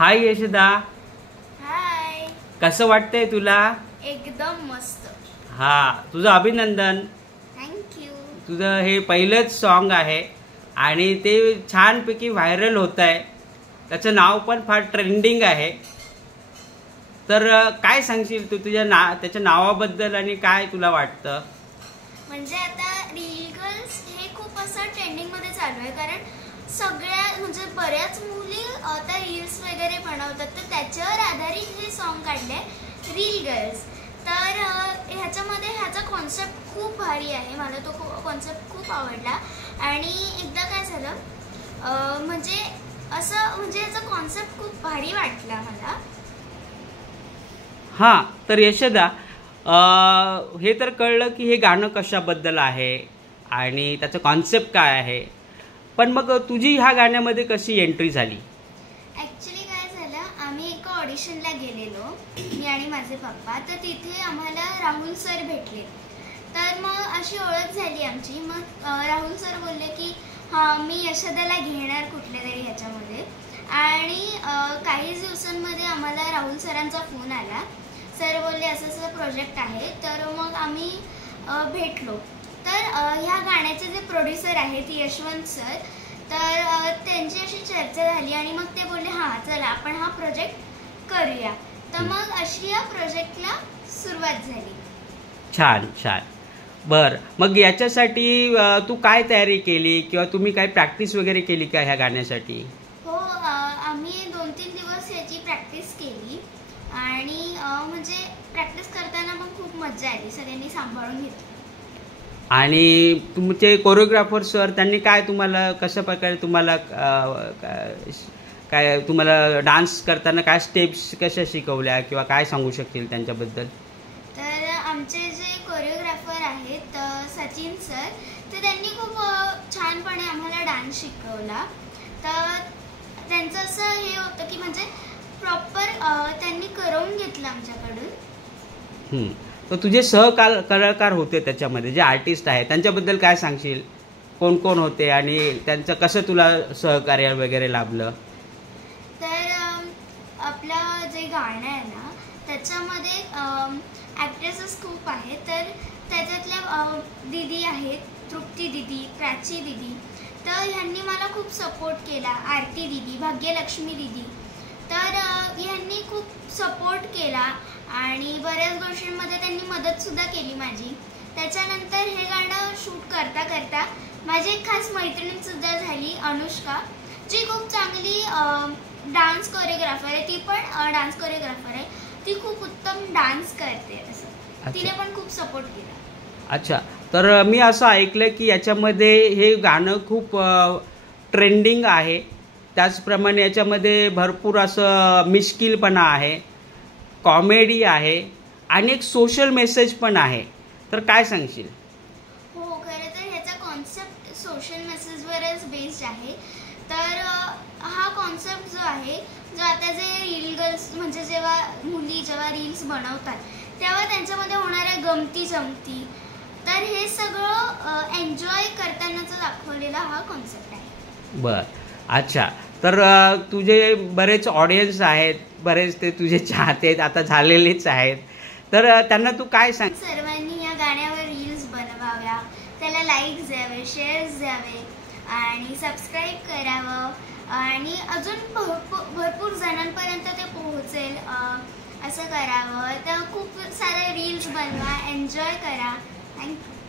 हाय यशदा. हाय. कसं वाटतंय तुला? एकदम मस्त. हा, तुझं अभिनंदन. थँक्यू. तुझं हे पहिलंच सॉन्ग आहे आणि ते छानपैकी व्हायरल होत आहे. त्याचं नाव पण फार ट्रेंडिंग आहे. तर काय सांगशील तू त्याच्या नावाबद्दल आणि काय तुला वाटतं? म्हणजे आता रील गर्ल्स हे खूप असं ट्रेंडिंगमध्ये चालू आहे, कारण सगळ्या म्हणजे बऱ्याच मुली आता रील्स वगैरे बनवतात, तर त्याच्यावर आधारित हे सॉन्ग काढले रील गर्ल्स. तर ह्याचा कॉन्सेप्ट खूप भारी आहे. मला तो कॉन्सेप्ट खूप आवडला. आणि एकदा काय झालं, म्हणजे ह्याचा कॉन्सेप्ट खूप भारी वाटला मला. हां, तर यशदा, हे तर कळलं की हे गाणं कशाबद्दल आहे आणि त्याचं कॉन्सेप्ट काय आहे. पण मग तुझी ह्या गाण्यामध्ये कशी एंट्री झाली? ॲक्च्युली काय झालं, आम्ही एका ऑडिशनला गेलेलो, मी आणि माझे पप्पा. तर तिथे आम्हाला राहुल सर भेटले. तर मग अशी ओळख झाली आमची. मग राहुल सर बोलले की हां, मी यशदाला घेणार कुठल्या तरी ह्याच्यामध्ये. आणि काही दिवसांमध्ये आम्हाला राहुल सरांचा फोन आला. सर बोलले असं असं प्रोजेक्ट आहे. तर मग आम्ही भेटलो. तर ह्या गाण्याचे जे प्रोड्युसर आहेत यशवंत सर, तर त्यांची अशी चर्चा झाली आणि मग ते बोलले हां चला आपण हा प्रोजेक्ट करूया. तर मग अशी या प्रोजेक्टला सुरुवात झाली. छान छान. बरं, मग याच्यासाठी तू काय तयारी केली किंवा तुम्ही काय प्रॅक्टिस वगैरे केली का ह्या गाण्यासाठी? हो, आम्ही 2-3 दिवस याची प्रॅक्टिस केली. आणि म्हणजे प्रॅक्टिस करताना पण खूप मजा आली. सगळ्यांनी सांभाळून घेतली. आणि तुमचे कोरिओग्राफर सर त्यांनी काय तुम्हाला कशा प्रकारे तुम्हाला काय तुम्हाला डान्स करताना काय स्टेप्स कशा शिकवल्या किंवा काय सांगू शकतील त्यांच्याबद्दल? तर आमचे जे कोरिओग्राफर आहेत सचिन सर, तर त्यांनी खूप छानपणे आम्हाला डान्स शिकवला. तर त्यांचं असं हे होतं की म्हणजे प्रॉपर त्यांनी करवून घेतलं आमच्याकडून. तर तुझे कलाकार होते त्याच्यामध्ये जे आर्टिस्ट आहेत त्यांच्याबद्दल काय सांगशील? कोण कोण होते आणि त्यांचं कसं तुला सहकार्य वगैरे लाभलं? तर आपलं जे गाणं आहे ना, त्याच्यामध्ये ॲक्ट्रेसेस खूप आहेत. तर त्याच्यातल्या दीदी आहेत, तृप्ती दीदी, प्राची दीदी. तर ह्यांनी मला खूप सपोर्ट केला. आरती दीदी, भाग्यलक्ष्मी दीदी. तर ह्यांनी खूप सपोर्ट केला आणि बऱ्याच गोष्टींमध्ये त्यांनी मदतसुद्धा केली माझी. त्याच्यानंतर हे गाणं शूट करता करता माझी एक खास मैत्रीणसुद्धा झाली, अनुष्का, जी खूप चांगली डान्स कोरिओग्राफर आहे. ती पण डान्स कोरिओग्राफर आहे. ती खूप उत्तम डान्स करते. असं तिने पण खूप सपोर्ट केला. अच्छा, तर मी असं ऐकलं की याच्यामध्ये हे गाणं खूप ट्रेंडिंग आहे. त्याचप्रमाणे याच्यामध्ये भरपूर असं मिश्किलपणा आहे, कॉमेडी आहे आणि एक सोशल मेसेज पण आहे. तर काय सांगशील? हो, खरं तर ह्याचा कॉन्सेप्ट सोशल मेसेजवरच बेस्ड आहे. तर हा कॉन्सेप्ट जो आहे, जो आता जे रील गर्ल्स म्हणजे जेव्हा रील्स बनवतात तेव्हा त्यांच्यामध्ये होणाऱ्या गमती जमती, तर हे सगळं एन्जॉय करतानाचा दाखवलेला हा कॉन्सेप्ट आहे. बरं, अच्छा. तर तुझे बरेच ऑडियन्स आहेत, बरेच ते तुझे चाहते आहेत, आता झालेलेच आहेत. तर त्यांना तू काय सांग? सर्वांनी या गाण्यावर रील्स बनवाव्या, त्याला लाईक्स द्यावे, शेअर्स द्यावे आणि सबस्क्राईब करावं आणि अजून भरपूर जणांपर्यंत ते पोहोचेल असं करावं. तर खूप सारे रील्स बनवा, एन्जॉय करा. थँक्यू.